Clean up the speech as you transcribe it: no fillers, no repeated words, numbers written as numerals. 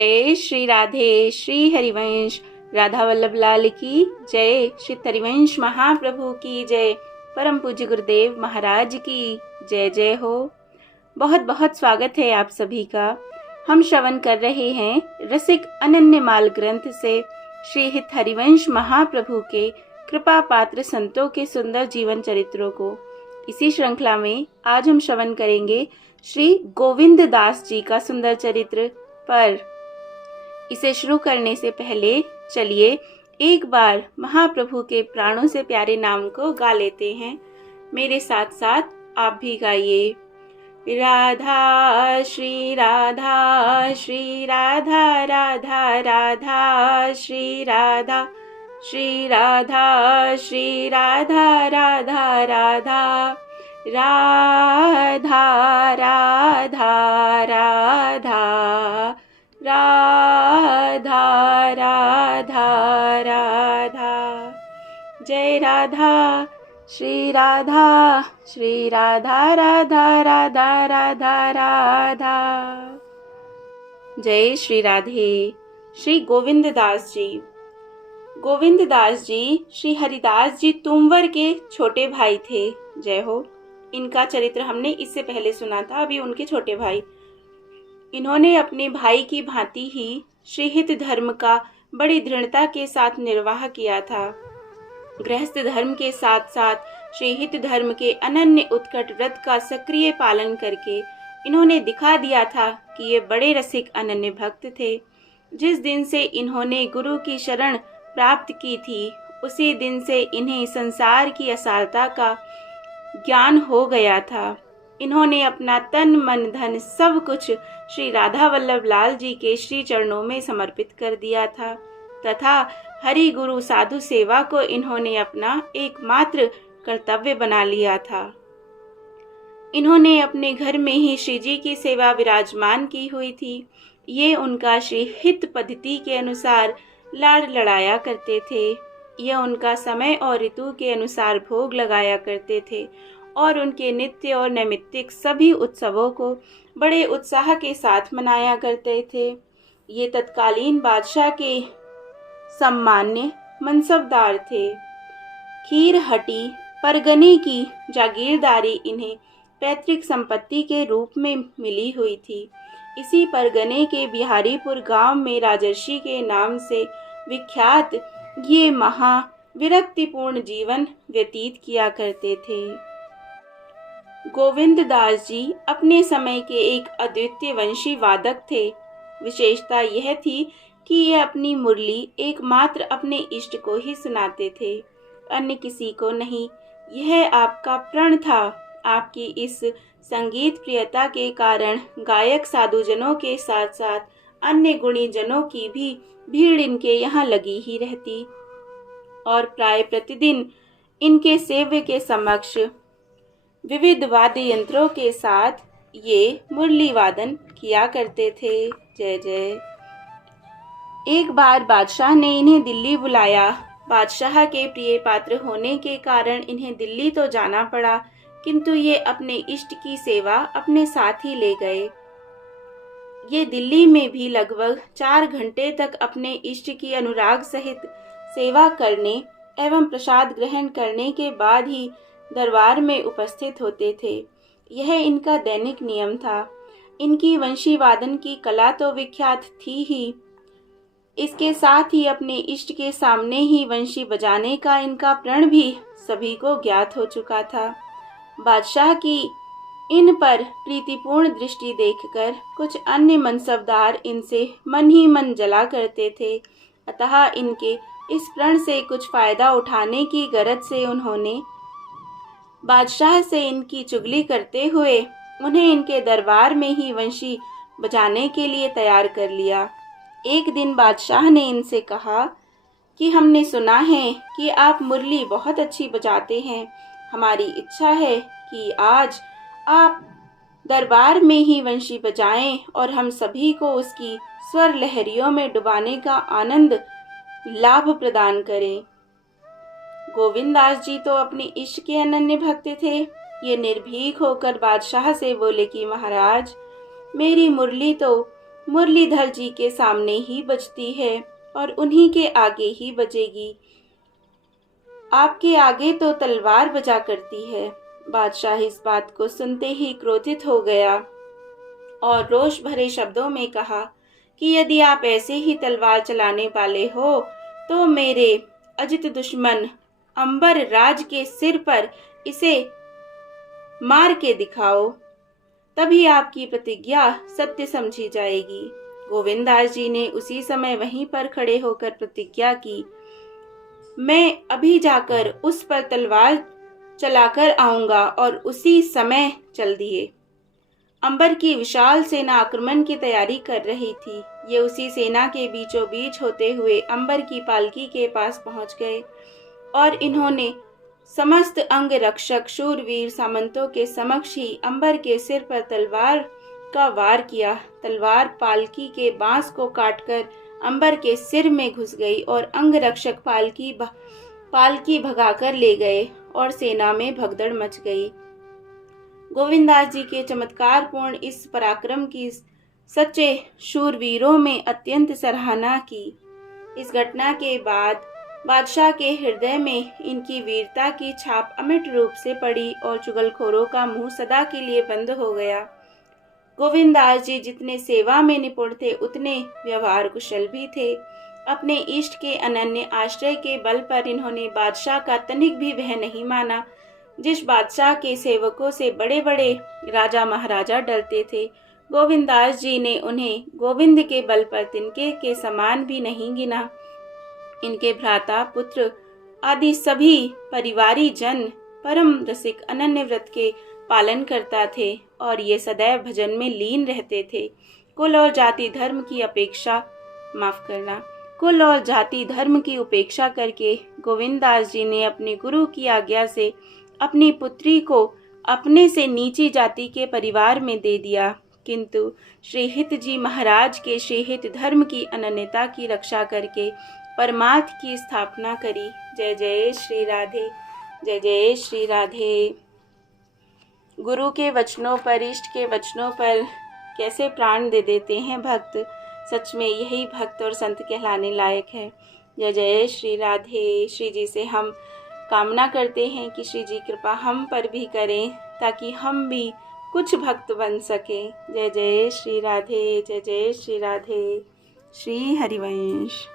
जय श्री राधे। श्री हरिवंश राधा वल्लभ लाल की जय। श्री हरिवंश महाप्रभु की जय। परम पूज्य गुरुदेव महाराज की जय जय हो। बहुत बहुत स्वागत है आप सभी का। हम श्रवण कर रहे हैं रसिक अनन्य माल ग्रंथ से श्री हित हरिवंश महाप्रभु के कृपा पात्र संतों के सुंदर जीवन चरित्रों को। इसी श्रृंखला में आज हम श्रवण करेंगे श्री गोविंद दास जी का सुंदर चरित्र। पर इसे शुरू करने से पहले चलिए एक बार महाप्रभु के प्राणों से प्यारे नाम को गा लेते हैं। मेरे साथ साथ आप भी गाइए। राधा श्री राधा श्री राधा राधा राधा श्री राधा श्री राधा श्री राधा राधा राधा राधा राधा राधा राधा राधा राधा। जय राधा श्री राधा श्री राधा राधा राधा राधा राधा। जय श्री राधे। श्री गोविंद दास जी। गोविंद दास जी श्री हरिदास जी तुमवर के छोटे भाई थे। जय हो। इनका चरित्र हमने इससे पहले सुना था, अभी उनके छोटे भाई। इन्होंने अपने भाई की भांति ही श्रीहित धर्म का बड़ी दृढ़ता के साथ निर्वाह किया था। गृहस्थ धर्म के साथ साथ श्रीहित धर्म के अनन्य उत्कट व्रत का सक्रिय पालन करके इन्होंने दिखा दिया था कि ये बड़े रसिक अनन्य भक्त थे। जिस दिन से इन्होंने गुरु की शरण प्राप्त की थी, उसी दिन से इन्हें संसार की असारता का ज्ञान हो गया था। इन्होंने अपना तन मन धन सब कुछ श्री राधा वल्लभ लाल जी के श्री चरणों में समर्पित कर दिया था तथा हरि गुरु साधु सेवा को इन्होंने अपना एकमात्र कर्तव्य बना लिया था। इन्होंने अपने घर में ही श्री जी की सेवा विराजमान की हुई थी। ये उनका श्री हित पद्धति के अनुसार लाड़ लड़ाया करते थे। ये उनका समय और ऋतु के अनुसार भोग लगाया करते थे और उनके नित्य और नैमित्तिक सभी उत्सवों को बड़े उत्साह के साथ मनाया करते थे। ये तत्कालीन बादशाह के सम्मान्य मनसबदार थे। खीर हटी परगने की जागीरदारी इन्हें पैतृक संपत्ति के रूप में मिली हुई थी। इसी परगने के बिहारीपुर गांव में राजर्षि के नाम से विख्यात ये महा विरक्तिपूर्ण जीवन व्यतीत किया करते थे। गोविंद दास जी अपने समय के एक अद्वितीय वंशी वादक थे। विशेषता यह थी कि ये अपनी मुरली एकमात्र अपने इष्ट को ही सुनाते थे, अन्य किसी को नहीं। यह आपका प्रण था। आपकी इस संगीत प्रियता के कारण गायक साधुजनों के साथ साथ अन्य गुणी जनों की भी भीड़ इनके यहाँ लगी ही रहती और प्राय प्रतिदिन इनके सेव्य के समक्ष विविध वाद्य यंत्रों के साथ ये मुरली वादन किया करते थे। जय जय। एक बार बादशाह ने इन्हें दिल्ली बुलाया। बादशाह के प्रिय पात्र होने के कारण इन्हें दिल्ली तो जाना पड़ा, किंतु ये अपने इष्ट की सेवा अपने साथ ही ले गए। ये दिल्ली में भी लगभग 4 घंटे तक अपने इष्ट की अनुराग सहित सेवा करने एवं प्रसाद ग्रहण करने के बाद ही दरबार में उपस्थित होते थे। यह इनका दैनिक नियम था। इनकी वंशी वादन की कला तो विख्यात थी ही, इसके साथ ही अपने इष्ट के सामने ही वंशी बजाने का इनका प्रण भी सभी को ज्ञात हो चुका था। बादशाह की इन पर प्रीतिपूर्ण दृष्टि देखकर कुछ अन्य मनसबदार इनसे मन ही मन जला करते थे। अतः इनके इस प्रण से कुछ फायदा उठाने की गरज से उन्होंने बादशाह से इनकी चुगली करते हुए उन्हें इनके दरबार में ही वंशी बजाने के लिए तैयार कर लिया। एक दिन बादशाह ने इनसे कहा कि हमने सुना है कि आप मुरली बहुत अच्छी बजाते हैं। हमारी इच्छा है कि आज आप दरबार में ही वंशी बजाएं और हम सभी को उसकी स्वर लहरियों में डुबाने का आनंद लाभ प्रदान करें। गोविंद दास जी तो अपने इष्ट के अनन्य भक्त थे। ये निर्भीक होकर बादशाह से बोले कि महाराज, मेरी मुरली तो मुरलीधर जी के सामने ही बजती है और उन्हीं के आगे ही बजेगी। आपके आगे तो तलवार बजा करती है। बादशाह इस बात को सुनते ही क्रोधित हो गया और रोष भरे शब्दों में कहा कि यदि आप ऐसे ही तलवार चलाने वाले हो तो मेरे अजित दुश्मन अंबर राज के सिर पर इसे मार के दिखाओ, तभी आपकी प्रतिज्ञा सत्य समझी जाएगी। गोविंददास जी ने उसी समय वहीं पर खड़े होकर प्रतिज्ञा की, मैं अभी जाकर उस पर तलवार चलाकर आऊंगा, और उसी समय चल दिए। अंबर की विशाल सेना आक्रमण की तैयारी कर रही थी। ये उसी सेना के बीचों बीच होते हुए अंबर की पालकी के पास पहुंच गए और इन्होंने समस्त अंग रक्षक शूरवीर सामंतों के समक्ष ही अंबर के सिर पर तलवार का वार किया। तलवार पालकी के बांस को काटकर अंबर के सिर में घुस गई और अंग रक्षक पालकी भगाकर ले गए और सेना में भगदड़ मच गई। गोविंददास जी के चमत्कारपूर्ण इस पराक्रम की सच्चे शूरवीरों में अत्यंत सराहना की। इस घटना के बाद बादशाह के हृदय में इनकी वीरता की छाप अमिट रूप से पड़ी और चुगलखोरों का मुंह सदा के लिए बंद हो गया। गोविंददास जी जितने सेवा में निपुण थे उतने व्यवहार कुशल भी थे। अपने इष्ट के अनन्य आश्रय के बल पर इन्होंने बादशाह का तनिक भी भय नहीं माना। जिस बादशाह के सेवकों से बड़े बड़े राजा महाराजा डरते थे, गोविंददास जी ने उन्हें गोविंद के बल पर तिनके के समान भी नहीं गिना। इनके भ्राता पुत्र आदि सभी परिवारी जन परम रसिक अनन्य व्रत के पालन करता थे और ये सदैव भजन में लीन रहते थे। कुल और जाति धर्म की उपेक्षा करके गोविंददास जी ने अपने गुरु की आज्ञा से अपनी पुत्री को अपने से नीची जाति के परिवार में दे दिया, किंतु श्रीहित जी महाराज के श्रीहित धर्म की अनन्यता की रक्षा करके परमार्थ की स्थापना करी। जय जय श्री राधे, जय जय श्री राधे। गुरु के वचनों पर, इष्ट के वचनों पर कैसे प्राण दे देते हैं भक्त। सच में यही भक्त और संत कहलाने लायक है। जय जय श्री राधे। श्री जी से हम कामना करते हैं कि श्री जी कृपा हम पर भी करें ताकि हम भी कुछ भक्त बन सके। जय जय श्री राधे, जय जय श्री राधे। श्री हरिवंश।